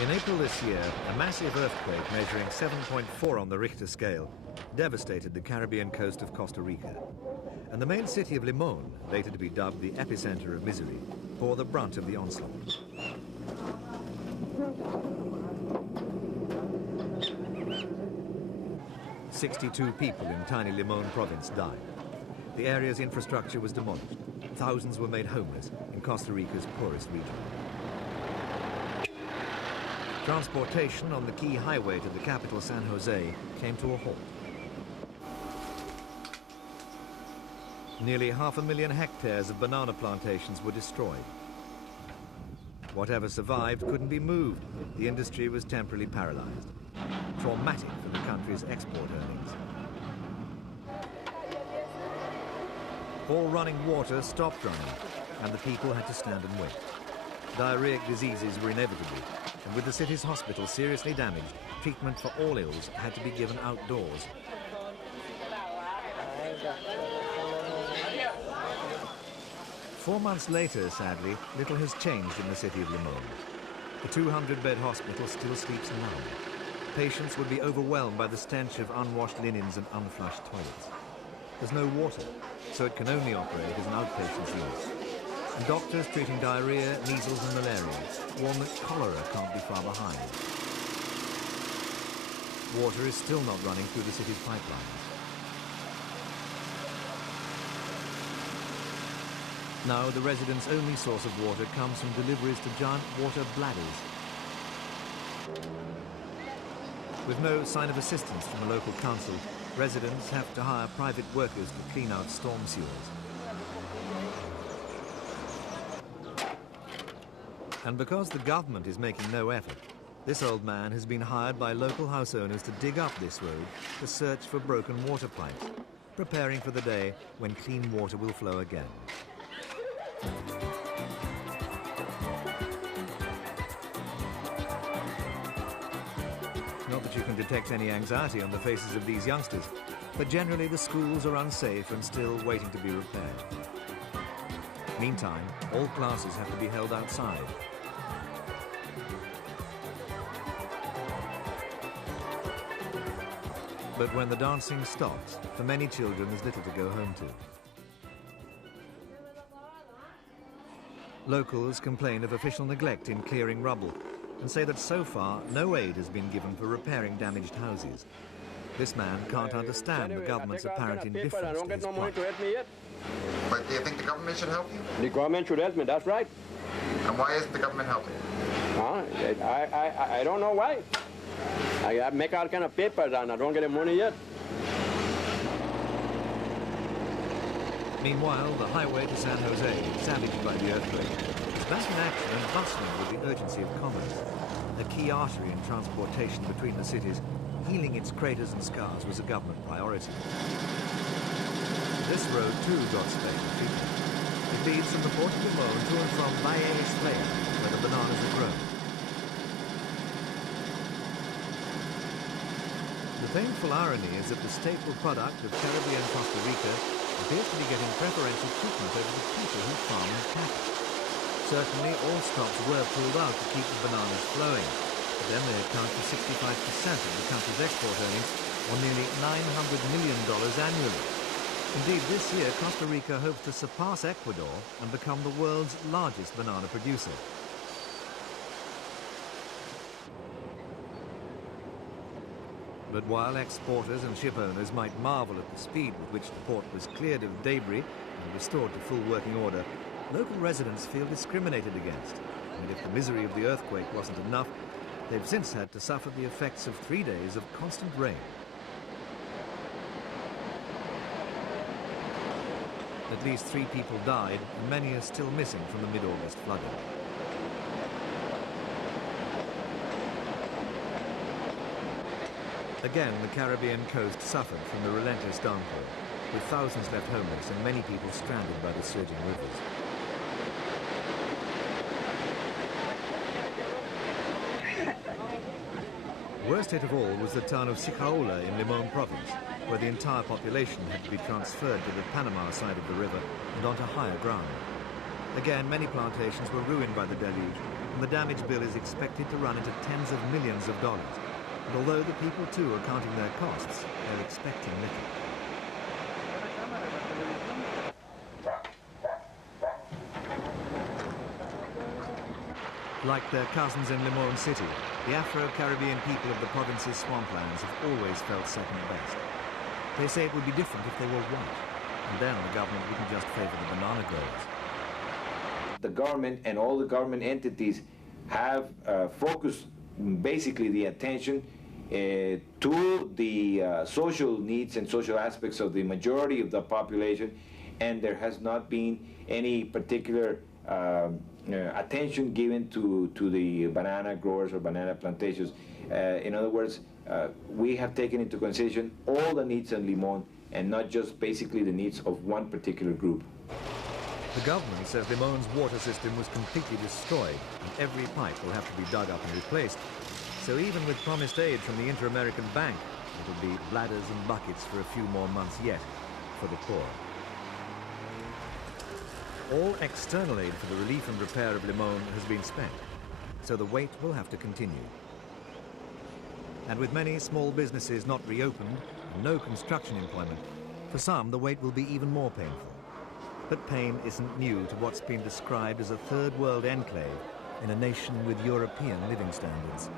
In April this year, a massive earthquake measuring 7.4 on the Richter scale devastated the Caribbean coast of Costa Rica. And the main city of Limón, later to be dubbed the epicenter of misery, bore the brunt of the onslaught. "62 people in tiny Limón province died. The area's infrastructure was demolished. Thousands were made homeless in Costa Rica's poorest region. Transportation on the key highway to the capital, San Jose, came to a halt. Nearly 500,000 hectares of banana plantations were destroyed. Whatever survived couldn't be moved. The industry was temporarily paralyzed. Traumatic for the country's export earnings. All running water stopped running, and the people had to stand and wait. Diarrheic diseases were inevitable, and with the city's hospital seriously damaged, treatment for all ills had to be given outdoors. Four months later, sadly, little has changed in the city of Limón. The 200-bed hospital still sleeps numb. Patients would be overwhelmed by the stench of unwashed linens and unflushed toilets. There's no water, so it can only operate as an outpatient's unit. And doctors treating diarrhea, measles and malaria warn that cholera can't be far behind. Water is still not running through the city's pipelines. Now the residents' only source of water comes from deliveries to giant water bladders. With no sign of assistance from the local council, residents have to hire private workers to clean out storm sewers. And because the government is making no effort, this old man has been hired by local house owners to dig up this road to search for broken water pipes, preparing for the day when clean water will flow again. Not that you can detect any anxiety on the faces of these youngsters, but generally the schools are unsafe and still waiting to be repaired. Meantime, all classes have to be held outside. But when the dancing stops, for many children there's little to go home to. Locals complain of official neglect in clearing rubble and say that so far no aid has been given for repairing damaged houses. This man can't understand the government's apparent indifference to his plight. But do you think the government should help you? The government should help me, that's right. And why isn't the government helping? I don't know why. I make all kind of papers and I don't get the money yet. Meanwhile, the highway to San Jose, savaged by the earthquake, is back in action and bustling with the urgency of commerce. A key artery in transportation between the cities, healing its craters and scars was a government priority. This road too got special treatment. It leads from the port of Limón to and from Valle Estrella, where the bananas are grown. The painful irony is that the staple product of Caribbean Costa Rica appears to be getting preferential treatment over the people who farm and pack it. Certainly, all stops were pulled out to keep the bananas flowing, but then they account for 65% of the country's export earnings, or nearly $900 million annually. Indeed, this year, Costa Rica hopes to surpass Ecuador and become the world's largest banana producer. But while exporters and ship owners might marvel at the speed with which the port was cleared of debris and restored to full working order, local residents feel discriminated against. And if the misery of the earthquake wasn't enough, they've since had to suffer the effects of 3 days of constant rain. At least 3 people died, and many are still missing from the mid-August flooding. Again, the Caribbean coast suffered from the relentless downpour, with thousands left homeless and many people stranded by the surging rivers. Worst hit of all was the town of Sicaola in Limón province, where the entire population had to be transferred to the Panama side of the river and onto higher ground. Again, many plantations were ruined by the deluge, and the damage bill is expected to run into tens of millions of dollars. And although the people too are counting their costs, they're expecting little. Like their cousins in Limón City, the Afro-Caribbean people of the province's swamplands have always felt second best. They say it would be different if they were white, and then the government wouldn't just favor the banana growers. The government and all the government entities have focused basically the attention to the social needs and social aspects of the majority of the population, and there has not been any particular attention given to the banana growers or banana plantations. In other words, we have taken into consideration all the needs in Limón and not just basically the needs of one particular group. The government says Limón's water system was completely destroyed and every pipe will have to be dug up and replaced. So even with promised aid from the Inter-American Bank, it'll be bladders and buckets for a few more months yet for the poor. All external aid for the relief and repair of Limón has been spent, so the wait will have to continue. And with many small businesses not reopened and no construction employment, for some the wait will be even more painful. But pain isn't new to what's been described as a third world enclave in a nation with European living standards.